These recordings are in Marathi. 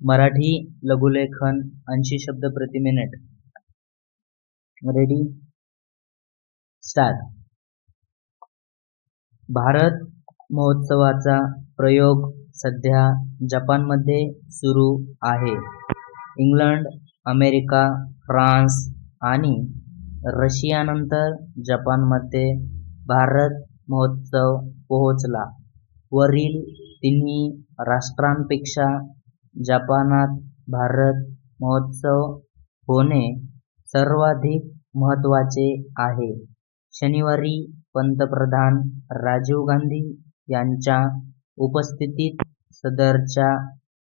मराठी लघुलेखन ऐंशी शब्द प्रति मिनिट रेडी स्टार्ट भारत महोत्सवाचा प्रयोग सध्या जपानमध्ये सुरू आहे. इंग्लंड अमेरिका फ्रान्स आणि रशियानंतर जपानमध्ये भारत महोत्सव पोहोचला. वरील तिन्ही राष्ट्रांपेक्षा जपानात भारत महोत्सव होणे सर्वाधिक महत्त्वाचे आहे. शनिवारी पंतप्रधान राजीव गांधी यांच्या उपस्थितीत सदरच्या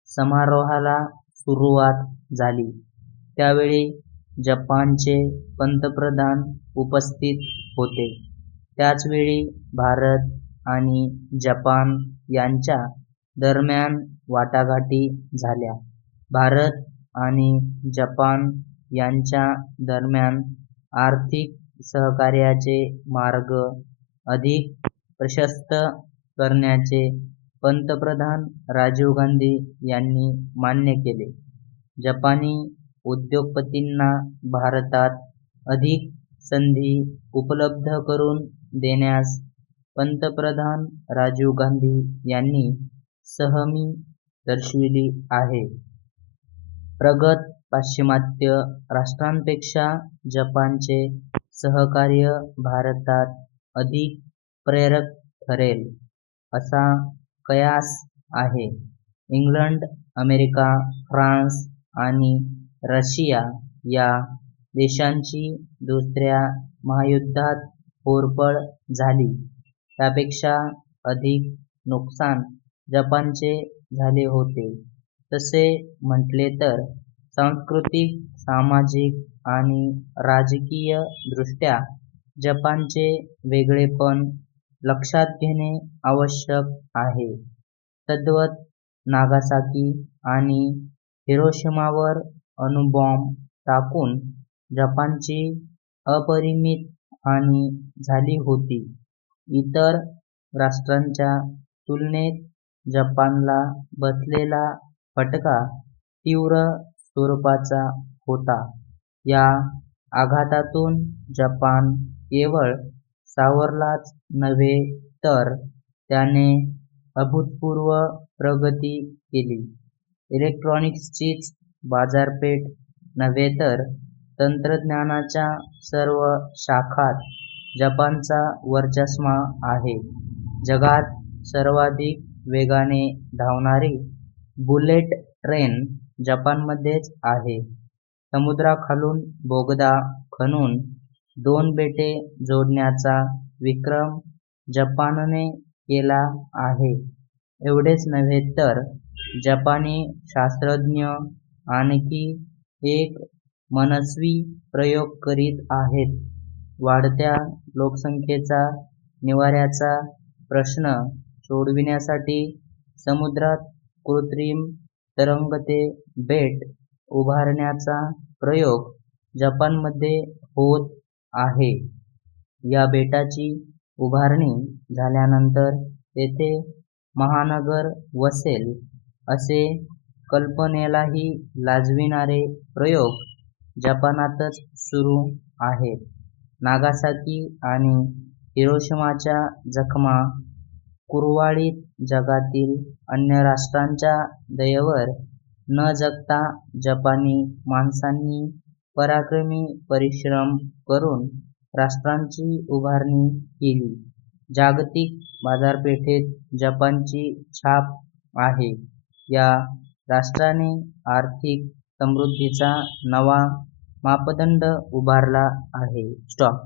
समारोहाला सुरुवात झाली. त्यावेळी जपानचे पंतप्रधान उपस्थित होते. त्याचवेळी भारत आणि जपान यांच्या दरम्यान वाटाघाटी झाल्या. भारत आणि जपान यांच्या दरम्यान आर्थिक सहकार्याचे मार्ग अधिक प्रशस्त करण्याचे पंतप्रधान राजीव गांधी यांनी मान्य केले. जपानी उद्योगपतींना भारतात अधिक संधी उपलब्ध करून देण्यास पंतप्रधान राजीव गांधी यांनी सहमी दर्शविली आहे. प्रगत पाश्चिमात्य राष्ट्रांपेक्षा जपानचे सहकार्य भारतात अधिक प्रेरक ठरेल असा कयास आहे. इंग्लंड अमेरिका फ्रान्स आणि रशिया या देशांची दुसऱ्या महायुद्धात होरपळ झाली. त्यापेक्षा अधिक नुकसान जपानचे झाले होते. तसे म्हटले तर सांस्कृतिक सामाजिक आणि राजकीय दृष्ट्या जपानचे वेगळेपण लक्षात घेणे आवश्यक आहे. तद्वत नागासाकी आणि हिरोशिमावर अणुबॉम्ब टाकून जपानची अपरिमित हानी झाली होती. इतर राष्ट्रांच्या तुलनेत जपानला बसलेला फटका तीव्र स्वरूपाचा होता. या आघातातून जपान केवळ सावरलाच नव्हे तर त्याने अभूतपूर्व प्रगती केली. इलेक्ट्रॉनिक्सचीच बाजारपेठ नव्हे तर तंत्रज्ञानाच्या सर्व शाखात जपानचा वरचष्मा आहे. जगात सर्वाधिक वेगाने धावणारी बुलेट ट्रेन जपानमध्येच आहे. समुद्राखालून बोगदा खणून दोन बेटे जोडण्याचा विक्रम जपानने केला आहे. एवढेच नव्हे तर जपानी शास्त्रज्ञ आणखी एक मनस्वी प्रयोग करीत आहेत. वाढत्या लोकसंख्येचा निवाऱ्याचा प्रश्न सोडविण्यासाठी समुद्रात कृत्रिम तरंगते बेट उभारण्याचा प्रयोग जपानमध्ये होत आहे. या बेटाची उभारणी झाल्यानंतर तेथे महानगर वसेल असे कल्पनेलाही लाजविणारे प्रयोग जपानातच सुरू आहेत. नागासाकी आणि हिरोशिमाच्या जखमा कुरवाळीत जगातील अन्य राष्ट्रांच्या दयेवर न जगता जपानी माणसांनी पराक्रमी परिश्रम करून राष्ट्रांची उभारणी केली. जागतिक बाजारपेठेत जपानची छाप आहे. या राष्ट्राने आर्थिक समृद्धीचा नवा मापदंड उभारला आहे. स्टॉक